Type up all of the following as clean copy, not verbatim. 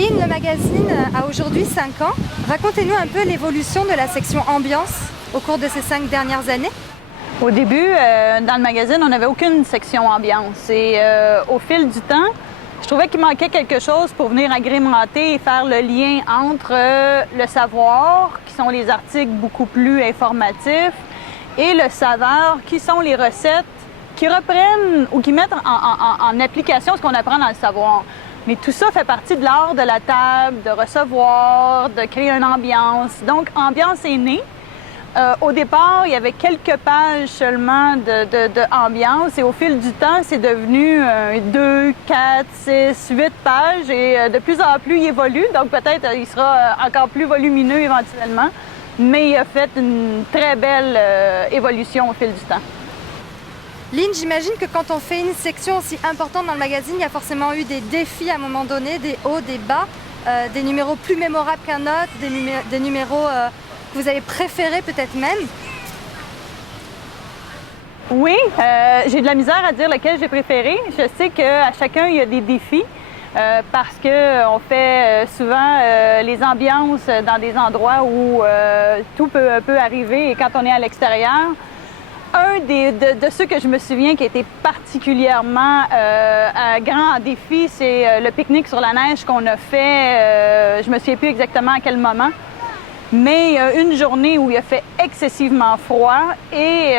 Lynn, le magazine a aujourd'hui 5 ans. Racontez-nous un peu l'évolution de la section ambiance au cours de ces 5 dernières années. Au début, dans le magazine, on n'avait aucune section ambiance. Et au fil du temps, je trouvais qu'il manquait quelque chose pour venir agrémenter et faire le lien entre le savoir, qui sont les articles beaucoup plus informatifs, et le saveur, qui sont les recettes qui reprennent ou qui mettent en application ce qu'on apprend dans le savoir. Mais tout ça fait partie de l'art de la table, de recevoir, de créer une ambiance. Donc, Ambiance est née. Au départ, il y avait quelques pages seulement de ambiance et au fil du temps, c'est devenu 2, 4, 6, 8 pages et de plus en plus, il évolue. Donc, peut-être il sera encore plus volumineux éventuellement. Mais il a fait une très belle évolution au fil du temps. Lynn, j'imagine que quand on fait une section aussi importante dans le magazine, il y a forcément eu des défis à un moment donné, des hauts, des bas, des numéros plus mémorables qu'un autre, des numéros que vous avez préférés peut-être même. Oui, j'ai de la misère à dire lequel j'ai préféré. Je sais qu'à chacun, il y a des défis parce qu'on fait souvent les ambiances dans des endroits où tout peut arriver et quand on est à l'extérieur. Un de ceux que je me souviens qui a été particulièrement grand défi, c'est le pique-nique sur la neige qu'on a fait, je me souviens plus exactement à quel moment, mais une journée où il a fait excessivement froid et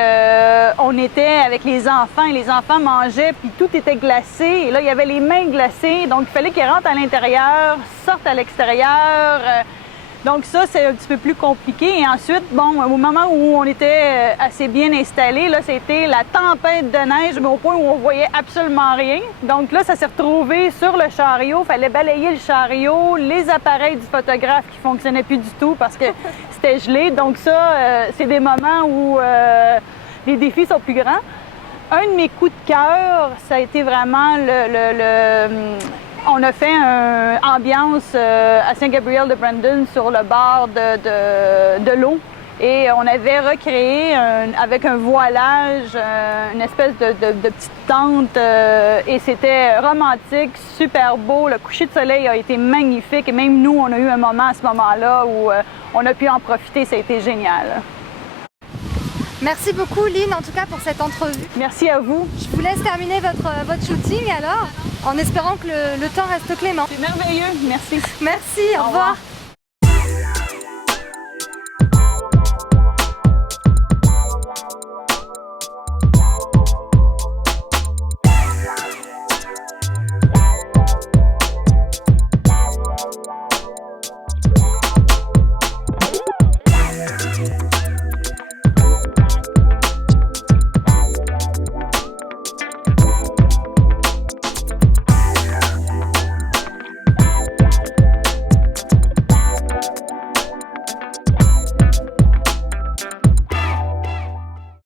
on était avec les enfants et les enfants mangeaient puis tout était glacé et là il y avait les mains glacées, donc il fallait qu'ils rentrent à l'intérieur, sortent à l'extérieur. Donc ça, c'est un petit peu plus compliqué. Et ensuite, bon, au moment où on était assez bien installé, là, c'était la tempête de neige, mais au point où on voyait absolument rien. Donc là, ça s'est retrouvé sur le chariot. Il fallait balayer le chariot, les appareils du photographe qui ne fonctionnaient plus du tout parce que c'était gelé. Donc ça, c'est des moments où les défis sont plus grands. Un de mes coups de cœur, ça a été vraiment on a fait une ambiance à Saint-Gabriel-de-Brandon sur le bord de l'eau et on avait recréé avec un voilage, une espèce de petite tente et c'était romantique, super beau. Le coucher de soleil a été magnifique et même nous, on a eu un moment à ce moment-là où on a pu en profiter, ça a été génial. Merci beaucoup Lynn en tout cas pour cette entrevue. Merci à vous. Je vous laisse terminer votre shooting alors, en espérant que le temps reste clément. C'est merveilleux, merci. Merci, au revoir.